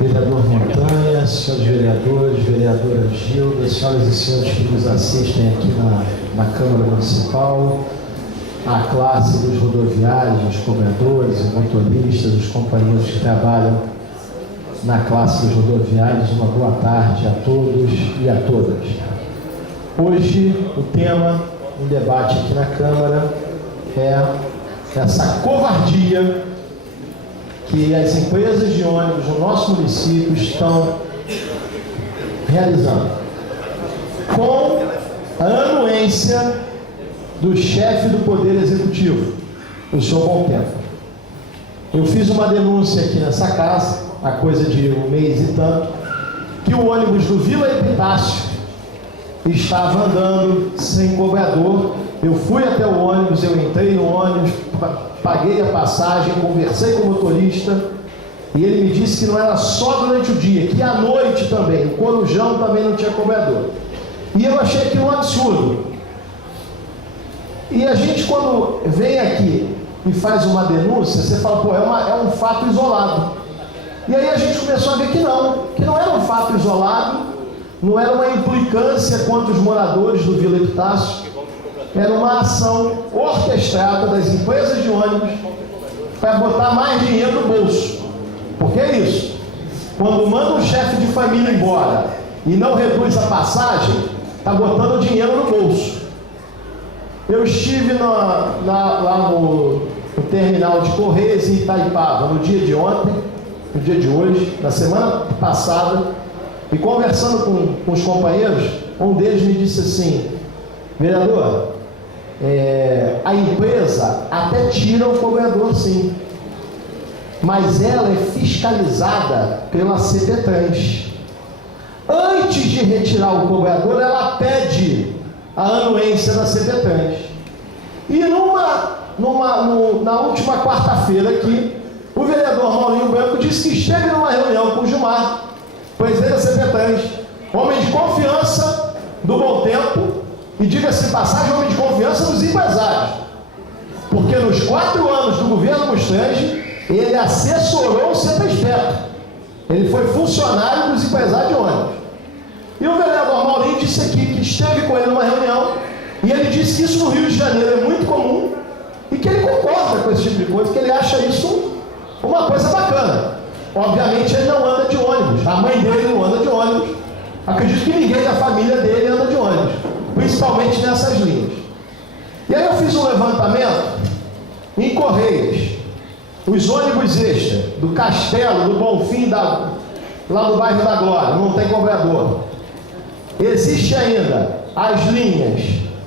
vereador Montanha, senhores vereadores, vereadora Gilda, senhoras e senhores que nos assistem aqui na Câmara Municipal, a classe dos rodoviários, os cobradores, os motoristas, os companheiros que trabalham na classe dos rodoviários, uma boa tarde a todos e a todas. Hoje, o tema em debate aqui na Câmara é essa covardia que as empresas de ônibus no nosso município estão realizando com a anuência do chefe do Poder Executivo, o senhor Bom Tempo. Eu fiz uma denúncia aqui nessa casa, há coisa de um mês e tanto, que o ônibus do Vila Epitácio estava andando sem cobrador. Eu fui até o ônibus, eu entrei no ônibus, paguei a passagem, conversei com o motorista e ele me disse que não era só durante o dia, que à noite também, o Corujão também não tinha cobrador. E eu achei aquilo um absurdo. E a gente, quando vem aqui e faz uma denúncia, você fala, pô, é um fato isolado. E aí a gente começou a ver que não era um fato isolado, não era uma implicância contra os moradores do Vila Epitácio, era uma ação orquestrada das empresas de ônibus para botar mais dinheiro no bolso. Porque é isso, quando manda um chefe de família embora e não reduz a passagem, está botando dinheiro no bolso. Eu estive lá no terminal de Correios em Itaipava, no dia de ontem, no dia de hoje, na semana passada, e conversando com os companheiros, um deles me disse assim, vereador, a empresa até tira o cobrador sim, mas ela é fiscalizada pela CBTrans. Antes de retirar o cobrador, ela pede a anuência da CBTrans. E na última quarta-feira aqui, o vereador Maurinho Branco disse que esteve numa reunião com o Gilmar, presidente da CBTrans, homem de confiança do Bom Tempo, e diga-se de passagem, homem de confiança dos empresários, porque nos 4 anos do governo Mustang, ele assessorou o CEPESPET, ele foi funcionário dos empresários de ônibus. E o vereador Maurinho disse aqui que esteve com ele numa reunião, e ele disse que isso no Rio de Janeiro é muito comum, e que ele concorda com esse tipo de coisa, que ele acha isso uma coisa bacana. Obviamente ele não anda de ônibus, a mãe dele não anda de ônibus, acredito que ninguém da família dele anda de ônibus, principalmente nessas linhas. E aí eu fiz um levantamento em Correios, os ônibus extra do Castelo, do Bonfim, lá do bairro da Glória, não tem cobrador. Existe ainda as linhas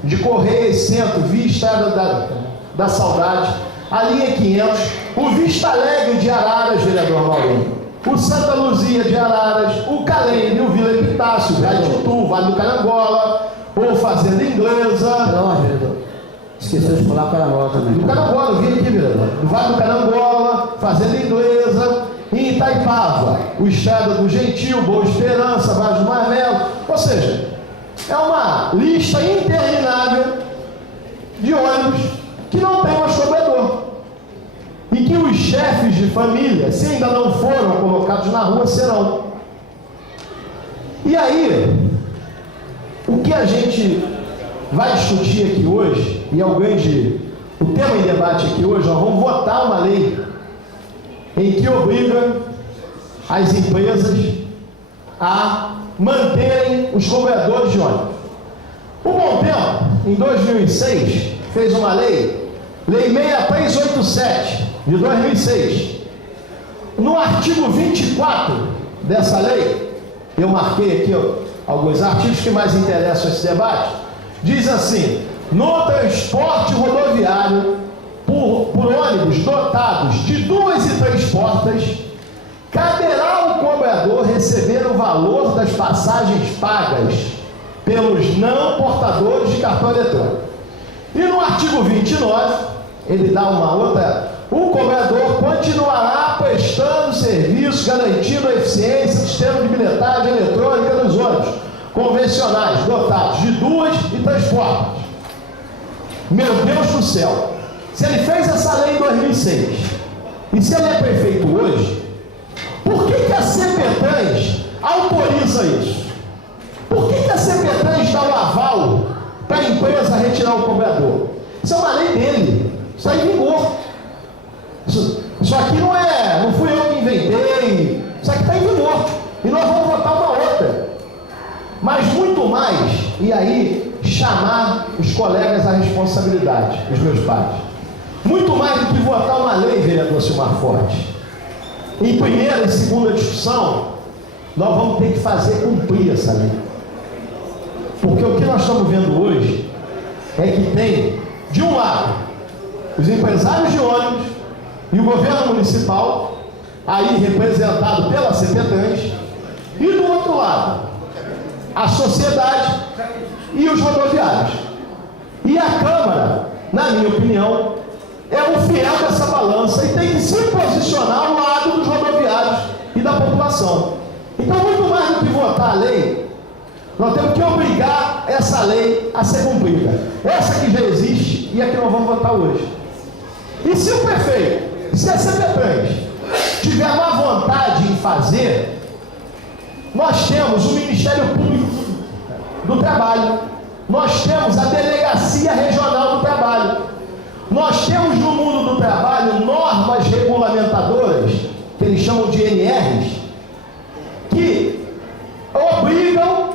de Correios Centro, Via Estrada da Saudade, a linha 500, o Vista Alegre de Araras, vereador Maurinho, o Santa Luzia de Araras, o Calene, o Vila Epitácio, o Gaitutu, o Vale do Carangola, ou Fazenda Inglesa. Não, vereador. Esqueceu de falar Carangola também. Do Carangola, eu vim aqui, vereador. Do Vale do Carangola, Fazenda Inglesa, em Itaipava, o Estrada do Gentil, Boa Esperança, Vaz do Marmelo. Ou seja, é uma lista interminável de ônibus que não tem mais cobrador. E que os chefes de família, se ainda não foram colocados na rua, serão. E aí, o que a gente vai discutir aqui hoje, e é o tema em debate aqui hoje, nós vamos votar uma lei em que obriga as empresas a manterem os cobradores de ônibus. O Bom Tempo, em 2006, fez uma lei 6387, de 2006. No artigo 24 dessa lei, eu marquei aqui alguns artigos que mais interessam esse debate, diz assim: no transporte rodoviário por ônibus dotados de 2 e 3 portas, caberá ao cobrador receber o valor das passagens pagas pelos não portadores de cartão eletrônico. E no artigo 29, ele dá uma outra: o cobrador continuará prestando serviço garantindo a eficiência do sistema de bilhetagem eletrônica dos ônibus convencionais dotados de 2 e 3 portas. Meu Deus do céu, se ele fez essa lei em 2006 e se ele é prefeito hoje, por que a CBTrans autoriza isso? Por que a CPTrans dá o aval para a empresa retirar o cobrador? Isso é uma lei dele, isso aí vigor. Isso aqui não fui eu que inventei, isso aqui está em vigor. E nós vamos votar uma outra. Mas muito mais, e aí chamar os colegas à responsabilidade, os meus pais. Muito mais do que votar uma lei, vereador Silmar Forte. Em primeira e segunda discussão, nós vamos ter que fazer cumprir essa lei. Porque o que nós estamos vendo hoje é que tem, de um lado, os empresários de ônibus e o governo municipal, aí representado pela CPTrans, e do outro lado, a sociedade e os rodoviários. E a Câmara, na minha opinião, é o fiel dessa balança e tem que se posicionar ao lado dos rodoviários e da população. Então, muito mais do que votar a lei, nós temos que obrigar essa lei a ser cumprida. Essa que já existe e a que nós vamos votar hoje. E se o prefeito, se a CPTrans tiver má vontade em fazer, nós temos o Ministério Público do Trabalho, nós temos a Delegacia Regional do Trabalho, nós temos no mundo do trabalho normas regulamentadoras, que eles chamam de NRs, que obrigam,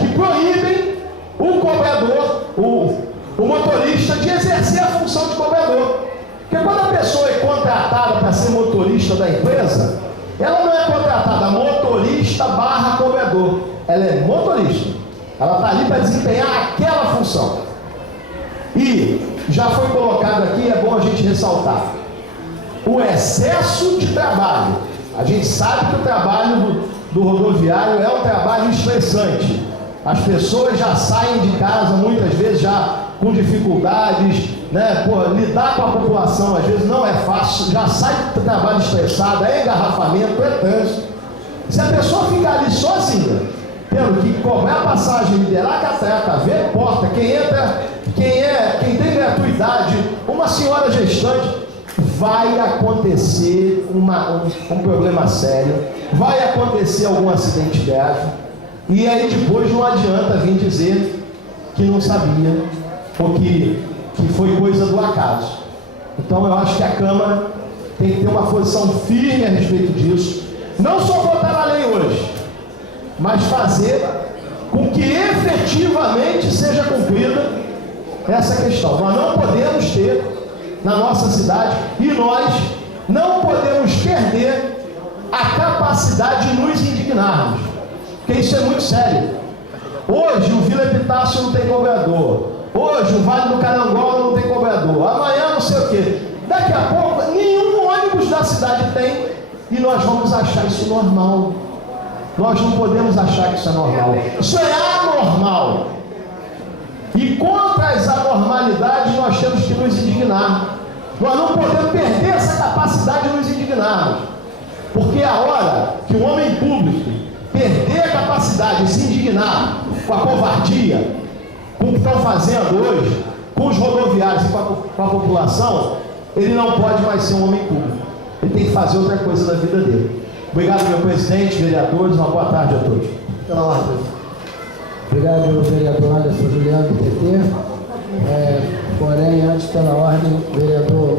que proíbem o cobrador, o motorista, de exercer a função de cobrador. Porque quando a pessoa é contratada para ser motorista da empresa, ela não é contratada motorista / cobrador, ela é motorista. Ela está ali para desempenhar aquela função. E já foi colocado aqui, é bom a gente ressaltar, o excesso de trabalho. A gente sabe que o trabalho do rodoviário é um trabalho estressante. As pessoas já saem de casa muitas vezes já com dificuldades, né? Lidar com a população às vezes não é fácil, já sai do trabalho estressado, é engarrafamento, é trânsito. Se a pessoa ficar ali sozinha, tendo que cobrar passagem, liderar a catraca, ver porta, quem entra, quem tem gratuidade, uma senhora gestante, vai acontecer um problema sério, vai acontecer algum acidente grave, e aí depois não adianta vir dizer que não sabia, ou que foi coisa do acaso. Então eu acho que a Câmara tem que ter uma posição firme a respeito disso, não só votar na lei hoje, mas fazer com que efetivamente seja cumprida essa questão. Nós não podemos ter na nossa cidade, e nós não podemos perder a capacidade de nos indignarmos, porque isso é muito sério. Hoje o Vila Epitácio não tem cobrador, hoje o Vale do Carangola não tem cobrador, amanhã não sei o quê, daqui a pouco nenhum ônibus da cidade tem, e nós vamos achar isso normal. Nós não podemos achar que isso é normal. Isso é anormal. E contra as anormalidades nós temos que nos indignar. Nós não podemos perder essa capacidade de nos indignarmos. Porque a hora que o homem público perder a capacidade de se indignar com a covardia, com o que estão fazendo hoje, com os rodoviários e com a população, ele não pode mais ser um homem público. Ele tem que fazer outra coisa da vida dele. Obrigado, meu presidente, vereadores, uma boa tarde a todos. Pela ordem. Obrigado, vereador Anderson Juliano, do PT. Porém, antes, pela ordem, vereador